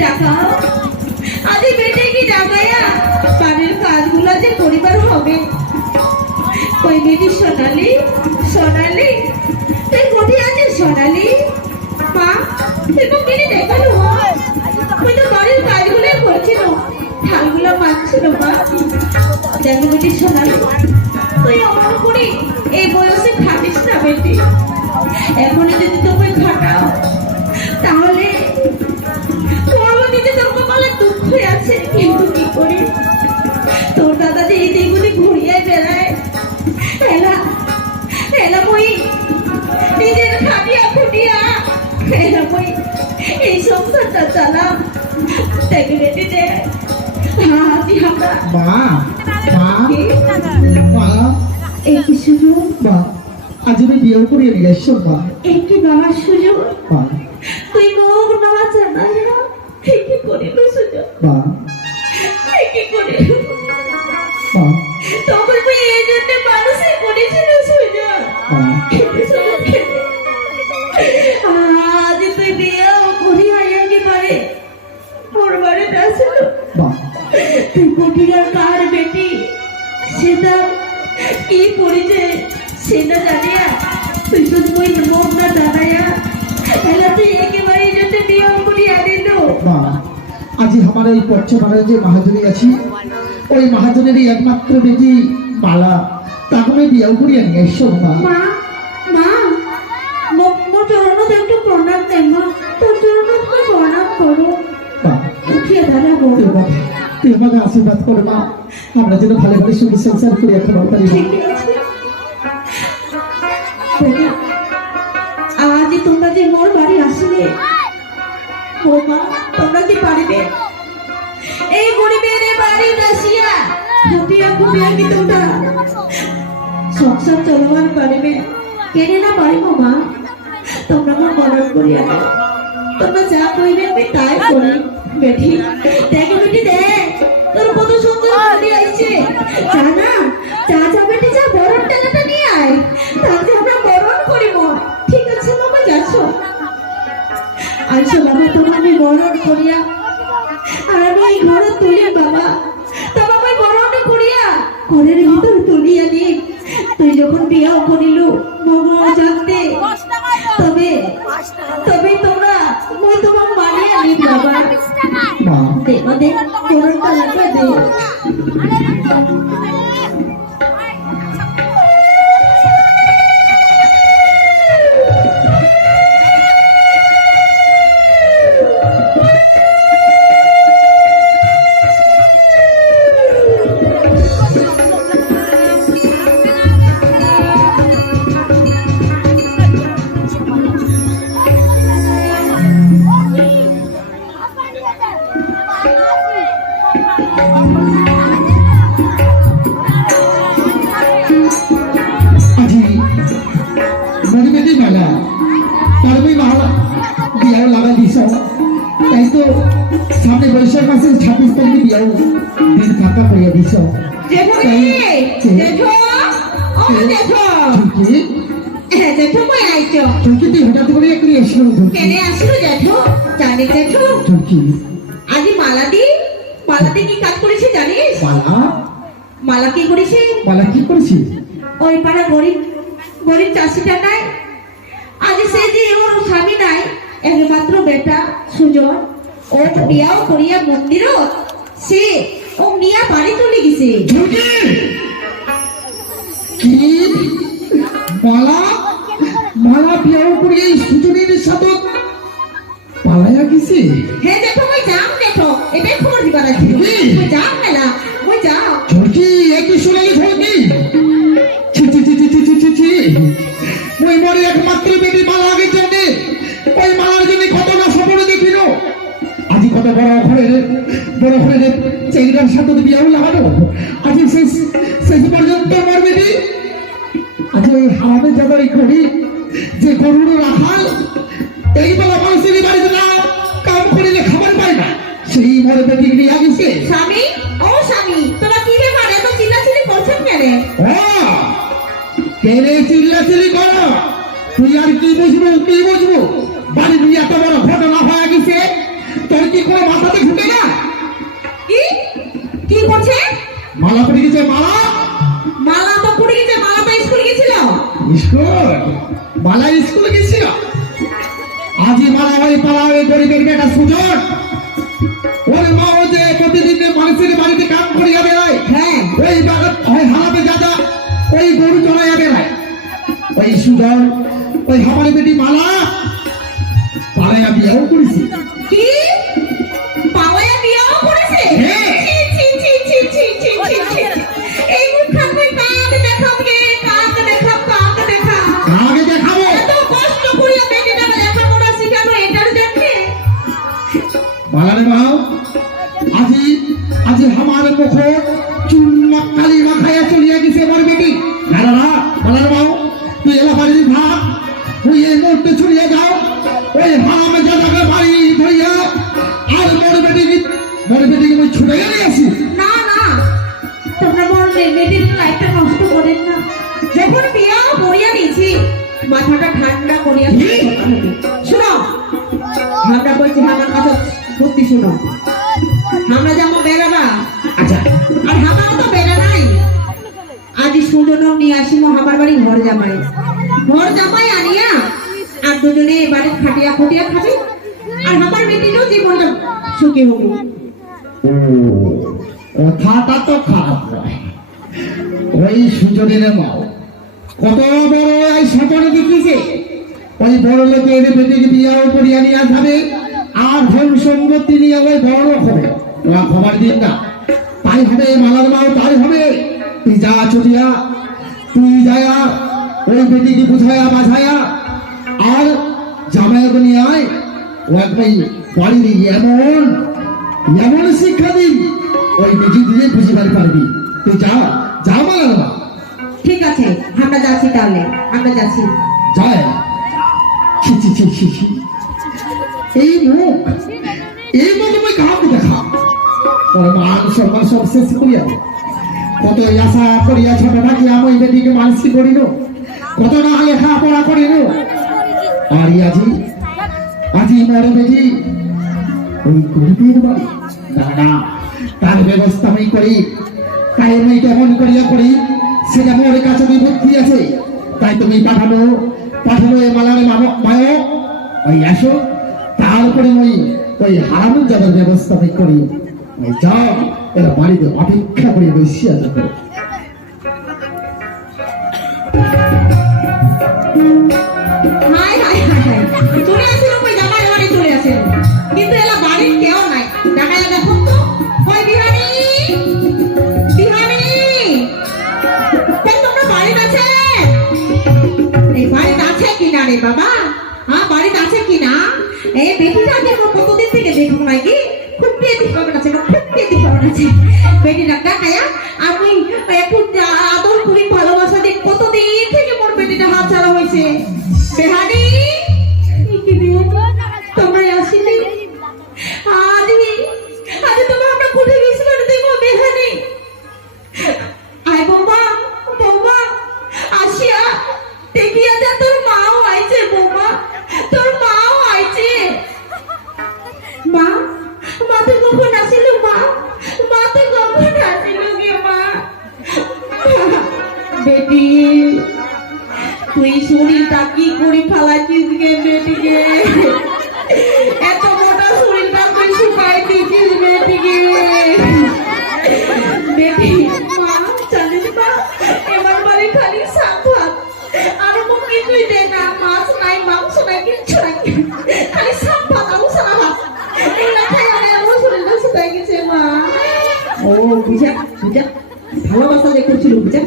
ডাকাও আদি বেটে কি ডাকায়া বাড়ির কাজগুলো যে পরিবার হবে ওই মেয়েটি সোনালি সোনালি তুই কোথায় আছিস সোনালি মা এবং মেয়ে দেখালো তুই তো বাড়ির কাজগুলোই করছিল ঢালগুলো মারছিল মা দেখো বেটি সোনালি তুই অমন করে এই বয়সে খাটিস না বেটি এখনই যদি তোকে খাটাও তাহলে পরবর্তীতে তোর কপালে দুঃখ আছে কিন্তু কি করি তোর দাদা যে এই দিকগুলি ঘুরিয়ে বেড়ায় এলা এলা মই নিজের খাটিয়া খুটিয়া এলা মই এই সংসারটা চালাম দেখে বেটি যে হাতি আমরা মা মা এই কি সুযোগ মা আজ আমি বিয়ে করে নিয়ে এসো মা এই কি বাবার সুযোগ মা তুই মুখ না জানা কি করিল সুযোগ মা কি করিল মা তবে তুই এই জন্য মানুষই করেছিল সুযোগ আজ তুই বিয়েও করি একেবারে মোর বাড়িতে আসিল মা তুই কুটিরার কার বেটি সেটা কি করেছে সেটা জানিয়া তুই তো তুই মুখ না জানাইয়া তাহলে তুই একেবারে এই জন্য বিয়ে করি আনিল মা আজ আমার এই পশ্চিমবঙ্গের যে মহাজনী আছি ওই মহাজনেরই একমাত্র বেটি মালা তাকে আমি বিয়ে করিয়ে নিয়ে এসো মা মা মা মোর চরণত একটু প্রণাম দেন মা তোর চরণত একটু প্রণাম করো মা উঠিয়ে দাঁড়াবো তুই আমাকে আশীর্বাদ করো মা আমরা যেন ভালো ভালো সুখী সংসার করে এখন পারি ঠিক আছে আজ তোমরা যে মোর বাড়ি আসলে ও মা তোমরা কি পারবে এই গরিবের বাড়ি আসিয়া খুটিয়া খুটিয়া কি তোমরা সংসার চলবার পারবে কেনে না পারিব মা তোমরা আমার বরণ করিয়া দাও তোমরা যা কইবে আমি তাই করি বেটি দেখো বেটি দেখ তোর কত সুন্দর বাড়ি আইছে জানা যা যা বেটি যা বরণ টাকাটা নিয়ে আয় তাতে আমরা বরণ করিব ঠিক আছে মামা যাচ্ছ আইসো বাবা তোমার আমি বরণ করিয়া আর আমি এই ঘরে তুলি বাবা তবে আমি বরণ করিয়া ঘরের ভিতর তুলিয়া নি তুই যখন বিয়াও করিল মোমো জানতে তবে তবে তোমরা মই তোমার মানিয়া নি বাবা মা দেখো দেখ বরণ টাকা দে আজি মনে বেটি মালা তার ওই মালা বিয়াও লাগা দিছ তাই তো সামনে বৈশাখ মাসের 26 তারিখে বিয়াও দিন ফাঁকা করিয়া দিছ দেখো দেখো ও দেখো কি হ্যাঁ দেখো মই আইছো তুই কি হঠাৎ করে একলি এসলো কেনে আসলো দেখো জানি দেখো তুই কি আজি মালাদি কি কাজ করেছে জানিস মালা মালা কি করেছে মালা কি করেছিস ওই পাড়া গরিব গরিব চাষিটা নাই আজ সে যে ওর স্বামী নাই একমাত্র বেটা সুজন ও বিয়াও করিয়া মন্দিরও সে ও মিয়া বাড়ি চলে গেছে কি মালা মালা বিয়াও করিয়া সুজনের সাথে পালাইয়া গেছে হ্যাঁ দেখো মই যাম দেখো এটাই খবর দিবার আছে মই যাম মেলা মই যাম ঝড়কি একই শোনালি ঝড়কি ছি ছি ছি ছি ছি ছি ছি মই মরে একমাত্র বেটি মালা আগে জানে ওই মালার জন্য কত না স্বপ্ন দেখিল আজি কত বড় ঘরের চেংড়ার সাথে বিয়াও লাগানো আজি শেষ পর্যন্ত আমার বেটি আজ ওই হারামের জায়গায় করি যে গরুর রাখাল এই বেলা মানুষের বাড়িতে না কাম করিলে খাবার পায় না সেই মরে বেটি নিয়ে গেছে স্বামী ও স্বামী তোরা কি রে মানে তো চিল্লাচিল্লি করছেন কেন কেনে চিল্লাচিল্লি করো তুই আর কি বুঝবো বাড়ি নিয়ে এত বড় ঘটনা হয়ে গেছে তোর কি কোনো মাথাতে ঢুকে না? কি কি করছে? মালা পড়ে গেছে, মালা। মালা তো পড়ে গেছে, মালা তো স্কুলে গেছিল। স্কুল? মালা স্কুলে গেছিল? আজই মালা ওই পাড়া ওই গরিবের বেটা সুজন, ওর মা ও যে প্রতিদিন মানুষের বাড়িতে কাম করিয়া বেড়ায়, হ্যাঁ ওই বাগান ওই হালাতে যা ওই গরু চড়াইয়া বেড়ায়, ওই সুজন ওই হামারি বেটি মালা পাড়াইয়া বিয়াও করেছি। কি পাওয়া বিয়াও করেছে? হ্যাঁ। ছি, ছি, ছি, ছি, ছি, ছি, ছি, ছি। এই মুখখান কই কাক দেখাম গে, কাক দেখাম, কাক দেখাম। আগে দেখাবো। এত কষ্ট করিয়া বেটিটাকে লেখাপড়া শিখানো এটার জন্যে? মালারে মাও আজি আজি আমার মুখ চুল কালি মাখাইয়া চলিয়া গেছে আমার বেটি। না না না, মালারে মাও তুই এলা বাড়ির ভাগ, তুই এই মুহূর্তে চলিয়া যাও ওই হারামে জাদাকে বাড়ি ধরিয়া, আর মোর বেটিকে তুই ছুটে গেলে আসি। না না, তোমরা বড় মেয়েদের লাইফটা নষ্ট করেন না। যখন বিয়া করিয়া দিয়েছি মাথাটা ঠান্ডা করিয়া শোনো, আমরা বলছি আমার কথা বুদ্ধি শোনো। আমরা যাবো বেড়াবা, আচ্ছা আর আমারও তো বেড়া নাই। আজ সুজনও নিয়ে আসিল আমার বাড়ি ঘর জামাই আনিয়া আর দুজনে এবারে খাটিয়া খুটিয়া খাবে, আর আমার বেটিরও জীবনটা সুখী হবো। ও কথাটা তো খারাপ নয়। ওই সুজনের মাও কত বড় এই সপনে দেখিছে, ওই বড় লোকের বেটিকে বিয়াও করিয়া নিয়ে যাবে, আর ধন সম্পত্তি নিয়ে ওই বড় লোক হবে। ওরা খবর দিন না, তাই হবে মালার মাও, তাই হবে। তুই যা চলিয়া, তুই যায়া ওই বেটিকে বুঝায়া বাঝায়া আর জামাইকে নিয়ে আয়, ও একবার বাড়ির এমন এমন শিক্ষা দিন ওই বেটি দিয়ে বুঝিবার পারবি। তুই যা যা মালার মা। ঠিক আছে, আমরা যাচ্ছি তাহলে, আমরা যাচ্ছি। যায় ছি ছি ছি ছি ছি। এই মুখ তুমি কাউকে দেখা তোর মান সম্মান সব শেষ করিয়া দে। কত আশা করিয়া ছোট থাকি আমি বেটিকে মানসি করিল, কত না লেখা পড়া করিল, আর আজি আজি মরে বেটি ওই গরিবের বাড়ি। না না, তার ব্যবস্থা আমি করি, তাই আমি কেমন করিয়া করি সেটা মোর কাছে বিভক্তি আছে। তাই তুমি পাঠানো এই মালারে মায় ওই আসো, তারপরে ওই হারানো যাবার ব্যবস্থা আমি করি। ওই যাও, এরা বাড়িতে অপেক্ষা করে বসিয়া যাবে। হাই হাই হাই হাই, চলে আসিল কই জামাই বাড়ি চলে আসিল, কিন্তু এলা বাড়ির কেউ নাই। দেখাইয়া দেখো তো, কই বিহানি বিহানি, কই তোমরা বাড়িতে আছে? এই বাড়িতে আছে কিনা রে বাবা? হ্যাঁ বাড়িতে আছে কিনা? এই বেটিটাকে কতদিন থেকে দেখবো নাকি, খুব পেটি পাবেন আছে, খুব পেটি পাবেন আছে। বেটিটা দেখাইয়া আমি একটু আদর করি, ভালোবাসা দিই, কতদিন থেকে মোর বেটিটা হাত ছাড়া হয়েছে। বেহানি তোমরা আসিলে আজ তোমরা আমরা কোথায় গেছিলাম দেখো বেহানি। আয় বৌমা বৌমা, আসিয়া দেখিয়া যা তোর মাও আইছে। বৌমা তোর মাও আইছে। মা মাতে কখন আসিল? মা মাতে কখন আসিল গে মা? বেটি তুই শরীরটা কি করে ফেলাইছিস গে বেটিকে? এত মোটা শরীরটা তুই শুকাই দিছিস বেটিকে। বেটি মা জানিস মা, এবার বাড়ি খালি শাক ভাত, আর মুখ কিছুই দে না, মাছ নাই মাংস নাই কিচ্ছু নাই, খালি শাক ভাত আর সারা ভাত। এগুলা খাই আমার শরীরটা শুকাই গেছে মা। ও বুঝা বুঝা, ভালোবাসা যে করছিল বুঝা,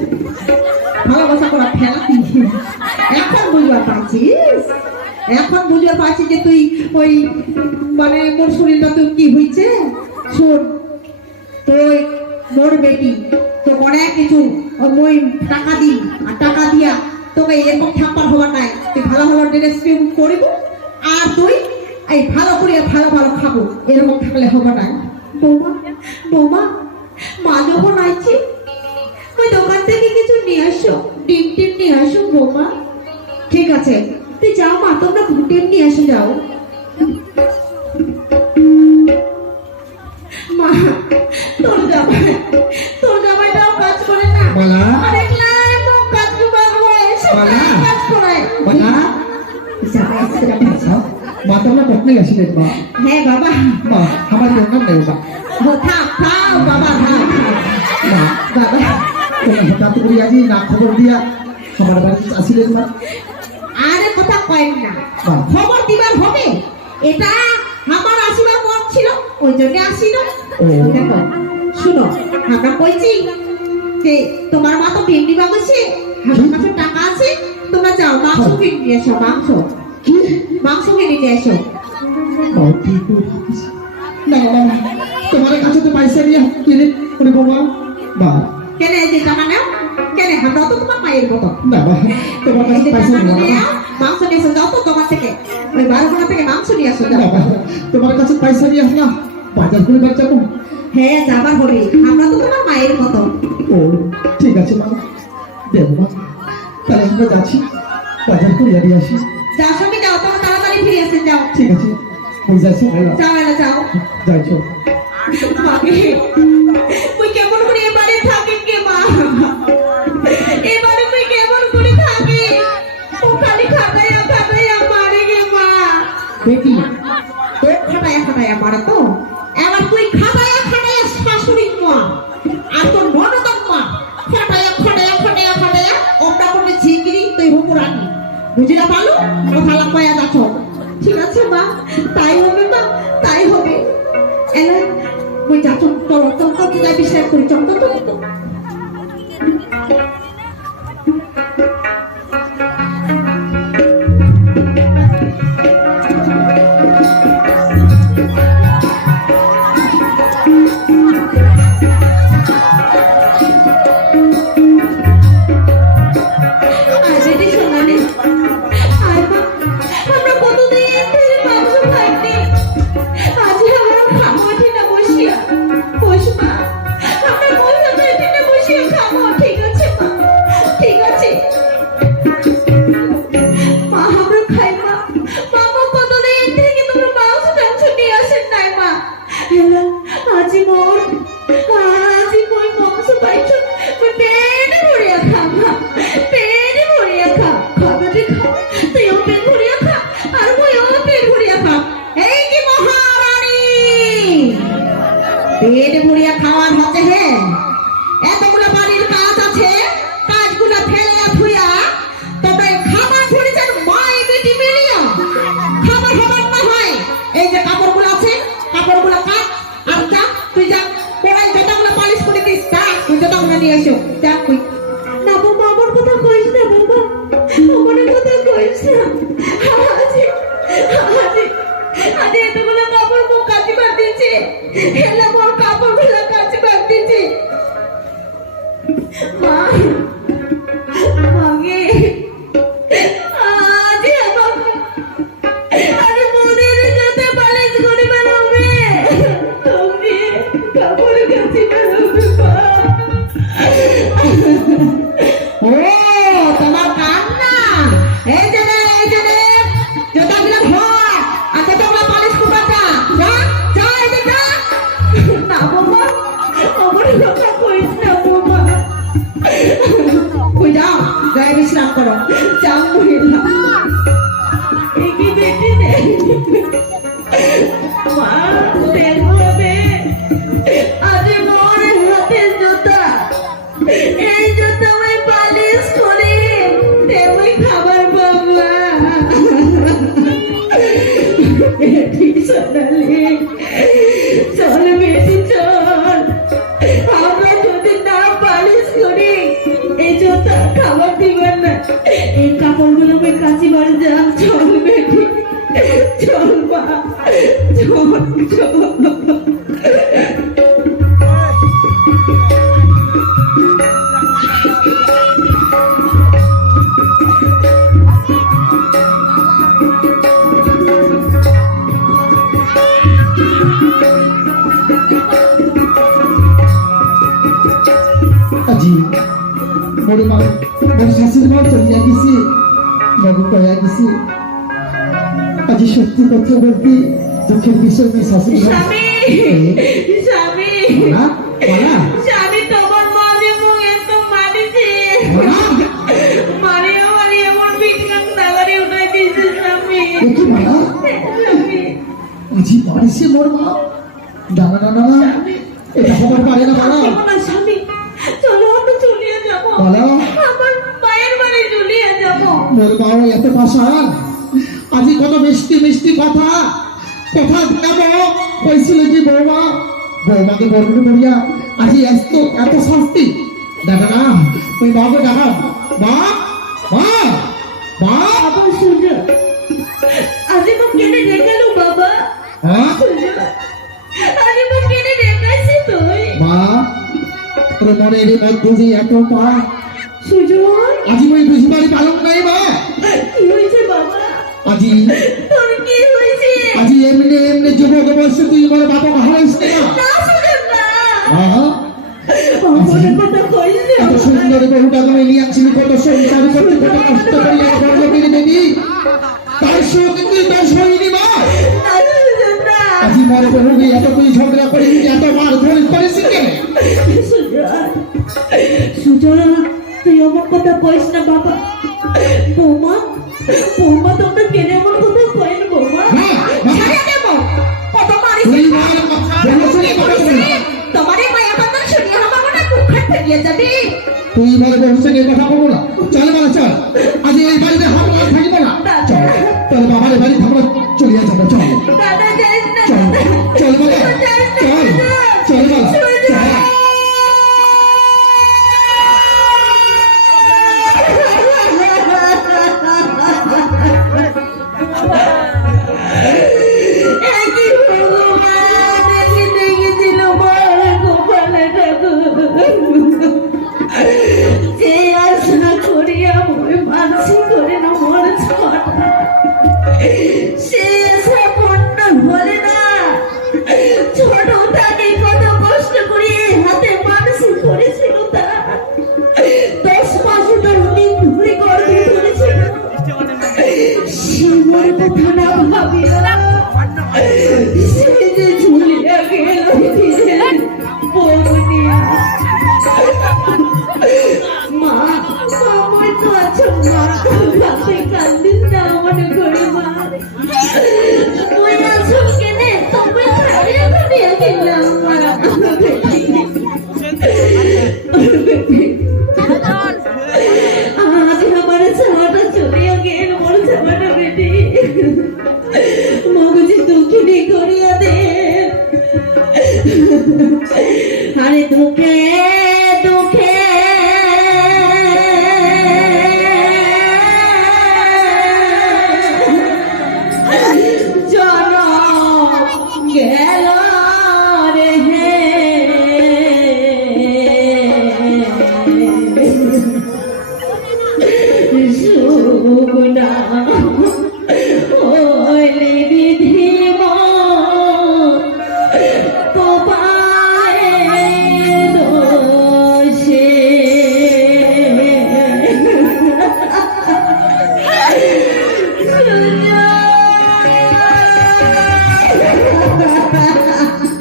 ভালোবাসা করা ফেলা দিয়েছি। এখন বুঝবার পারছিস, এখন বুঝবার পারছিস যে তুই ওই মানে মোর শরীরটা তোর কি হয়েছে। শোন, তুই মোর বেটি তো অনেক কিছু মই টাকা দিই, আর টাকা দিয়া তোকে এরকম ঠাপ্পার হবার নাই। তুই ভালো ভালো ড্রেস করিব, আর তুই এই ভালো করে ভালো ভালো খাবো, এরকম থাকলে হবে না। বৌমা বৌমা, মা যখন আইছি ওই দোকান থেকে কিছু নিয়ে আসো, ডিম টিম নিয়ে আসো বৌমা। ঠিক আছে তুই যাও মা, তোমরা ডিম নিয়ে এসে যাও। কখনোই আসিলেন মা। হ্যাঁ বাবা, মা আমার জন্য নেই মা। থাক থাক বাবা, থাক থাক। মা বাবা, তুমি হঠাৎ করে আজি না খবর দিয়া আমার বাড়িতে আসিলেন মা। আরে কথা কয়েন না, মা খবর দিবার হবে, এটা আমার আসিবার মন ছিল, ওই জন্য আসিল। ও। দেখো শুনো, আমরা কইছি যে তোমার মা তো ভেন্ডি বাগছে, হাজার কাছে টাকা আছে, তোমরা যাও মাংস কিনে নিয়ে এসো, মাংস কি মাংস কিনে নিয়ে এসো। মা ঠিক বলেছিস। না মা তোমার কাছে তো পয়সা নিয়ে কিনে করে বাবা। মা কেন এই যে টাকা নাও, কেন আমরা তো তোমার মায়ের মতো। না মা তোমার এই কাছে যে পয়সা টাকা নেই নিয়ে মা। নাও, মাংস নিয়ে এসো, যাও তো দোকান থেকে, ওই 12 থেকে মাংস নিয়ে আসো, না যাও। মা তোমার কাছে পয়সা নিয়ে আসলাম, বাজার করে যাবো। হ্যাঁ যাবার হবে, আমরা তো তোমার মায়ের মতো। ও ঠিক আছে মা, দেবো মা। তাহলে আমরা যাচ্ছি, বাজার করে দিয়ে আসি। যাও স্বামী, যাও, তোমার তাড়াতাড়ি ফিরে আসে, যাও ঠিক আছে ওই যাচ্ছি, যাও, এলা যাও। যাইছো। মাকে তুই কেমন করে এবারে থাকিস কে মা, এবারে তুই কেমন করে থাকিস, ও খালি খাটাইয়া খাটাইয়া মারে গে মা। দেখি তো খাটাইয়া খাটাইয়া মারে তো, এবার তুই খাটাইয়া খাটাইয়া শাশুড়ি মা আর তোর ননদ মা খাটাইয়া খাটাইয়া খাটাইয়া খাটাইয়া ওটা করে ঝিগড়ি তুই হুকুরানি, বুঝিলা পালো কথা লাপাইয়া যাচ্ছ। ঠিক আছে মা, তাই হবে মা, তাই হবে। এলা ওই যা চল চল চল, যাই বিশ্বাস করি, চল তো তো। পেট ভরিয়া খাওয়ার হচ্ছে, হ্যাঁ এতগুলো বাড়ির কাজ আছে, কাজগুলো ফেলে থুইয়া তবে খাবার ধরেছেন মাই বেটি মিলিয়া, খাবার খাবার না হয় এই যে কাপড়গুলো আছে, কাপড়গুলো কাট আর যা, তুই যা পড়াই জুতাগুলো পালিশ করে দিস, যা তুই জুতাগুলো নিয়ে এসো, যা তুই। না বাবা আমার কথা কইস না বাবা, আমার কথা কইস না, আজি আজি আজি এতগুলো কাপড় মুখ কাচি বার দিয়েছে, হেলা মোর কাপড়গুলো কাচি বার দিয়েছে মা, মাগে আজি আমাকে আরে মনের সাথে পালিশ করে বেরোবে, তুমি কাপড় কাচি বেরোবে মা। ও তোমার কান্না, এই যে রে, এই যে রে, জুতাগুলো ধর, আচ্ছা তোমরা পালিশ করবা, যা যা এই যে যা। না বাবা আমার কথা কইস না বাবা, কই যাও, যাই বিশ্রাম করো, যাও মহিলা। এই কি বেটি রে মা, দেখবে আজ মোর হাতে জুতা, এই জুতা আমি পালিশ করি, তেমনি খাবার বাবা। বেটি সোনালি চল, বেটি চল, আমরা যদি না পালিশ করি এই জুতা খাবার দিবেন না, এই কাপড়গুলো আমি কাচিবার যা, চল বেটি চল মা, চল চল। আজি মোর মা, মোর শাশুড়ি মা চলিয়া গেছি, বাবু কয়া গেছি। আজি সত্যি কথা বলতে দুঃখের বিষয় নেই, শাশুড়ি মা। স্বামী স্বামী মালা মালা স্বামী, তোমার মা যে মুখ এত মারিছে, মালা মারিয়া মারিয়া আমার পিঠ কান নাগারে উঠাই দিয়েছে স্বামী। দেখি মালা স্বামী না না না না এটা হবার পারে না বালা না স্বামী, চলো আমরা চলিয়ে যাবো, বালা আমার মায়ের বাড়ি চলিয়ে যাবো। মোর বাবা এত পাশান আজি কত মিষ্টি মিষ্টি কথা কথা দেব কইছিল যে বৌমাকে বরণ করিয়া আজি এত শাস্তি দেখা না তুই বাবাকে ডাকা মা মা মা বাবা সূর্য, আজিমা কেটে দেখালো বাবা। হ্যাঁ সূর্য, আজিমা কেটে দেখাইছি তুই। মা তোর মনের মধ্যে যে এত পা সূর্য, আজি মই বুঝিবারই পালন নাই মা কি হয়েছে বাবা? আজি তোর কি হয়েছে? আজি এমনি যুবক বয়সে তুই আমার বাবা হারাইস না না সূর্য, না হ্যাঁ বাবার কথা কইস না। এত সুন্দর বহুটা তুমি নিয়ে আসছিলি কত সংসার করতে কত কষ্ট করিয়া বড় করে দেবি তার সঙ্গে তুই তার সঙ্গী মা না সূর্য, না। আজি মার বহুকে এত তুই ঝগড়া করে এত মার ধরে করেছি কেন সূর্য, সূর্য, তুই আমার কথা কইস না বাবা। বৌমা, বৌমা তোমরা কেনে এমন কথা কইন বৌমা? হ্যাঁ, হ্যাঁ। ছাড়িয়ে দেব, কত মারিস। তুই মার বলছিস কথা বল না। তোমারই মায়া বান্ধন শুনিয়ে আমার মনে কুখ্যাট ফেরিয়ে যাবি। তুই মার বলছিস এই কথা বলবো না চল মারা চল আজ এই বাড়িতে আমরা আর থাকিব না চল তোর বাবার বাড়ি আমরা চলে যাবো চল দাদা যাইস না। চল চল মারা চল চল মারা চল একই ভগবান, একই দেখেছিল বড় গোপালে ঠাকুর। যে আশা করিয়া মই মানসি করে না মর ছটা, সে আশা পূর্ণ হলে না। ছোট থাকে কত কষ্ট করে হাতে মানসি করেছিল তা 10 মাস 10 দিন ধরে গর্ভে ধরেছিল। সে মোর কথা না ভাবিয়া সে যে ঝুলিয়া গেল বৌনিয়া। মা, মই তো আছো মা, ভাতে কান্দিস না মনে করে মা। মই আছো কেনে তবে ছাড়িয়া ছাড়িয়া গেলাম মা। আজ আমার ছাওয়াটা চলিয়া গেল, মোর ছাওয়াটা বেটি মগজি দুঃখিনী করিয়া দে। আরে দুঃখে দুঃখে জনম গেল রে হে। সুগুণা হইলি বিধি কপালে দোষে।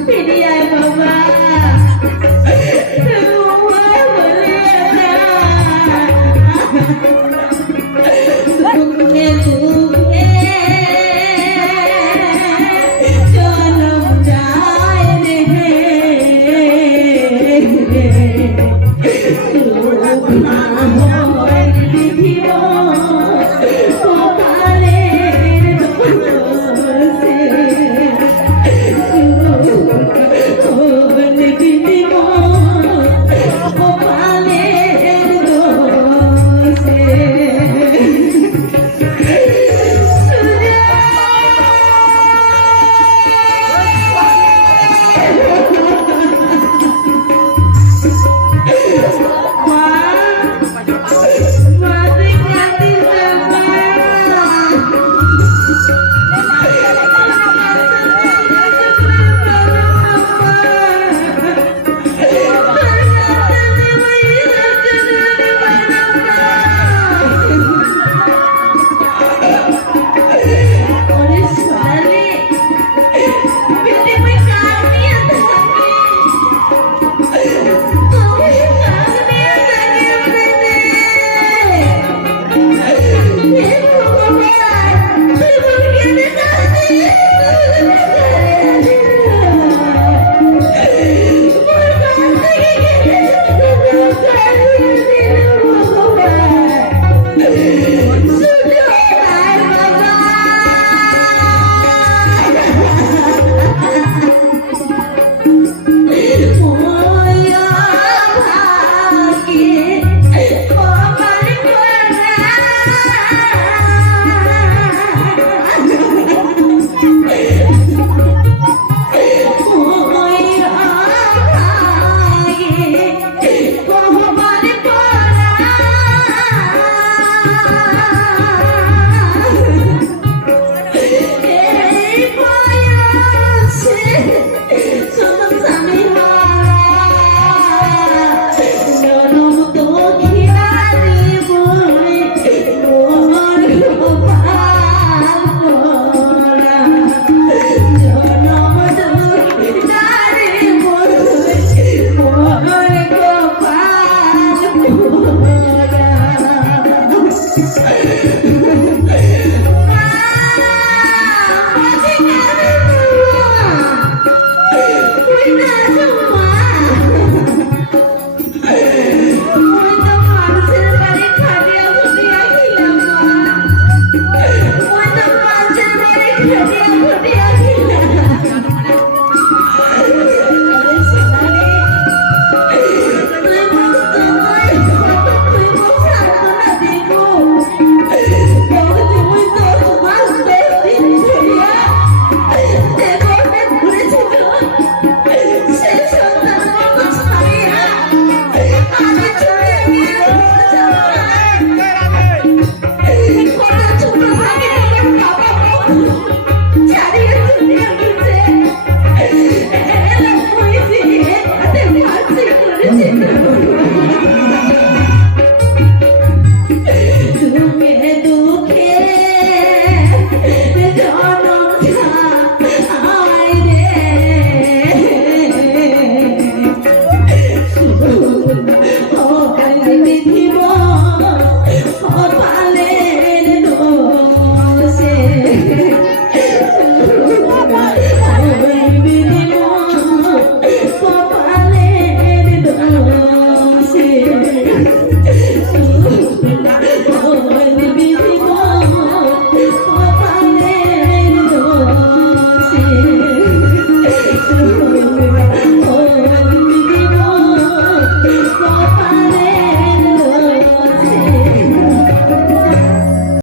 ফিরিয়ে আয় বাবা, বৌমা বলিয়া না। দুঃখে দুঃখে জনম যায় রে হে।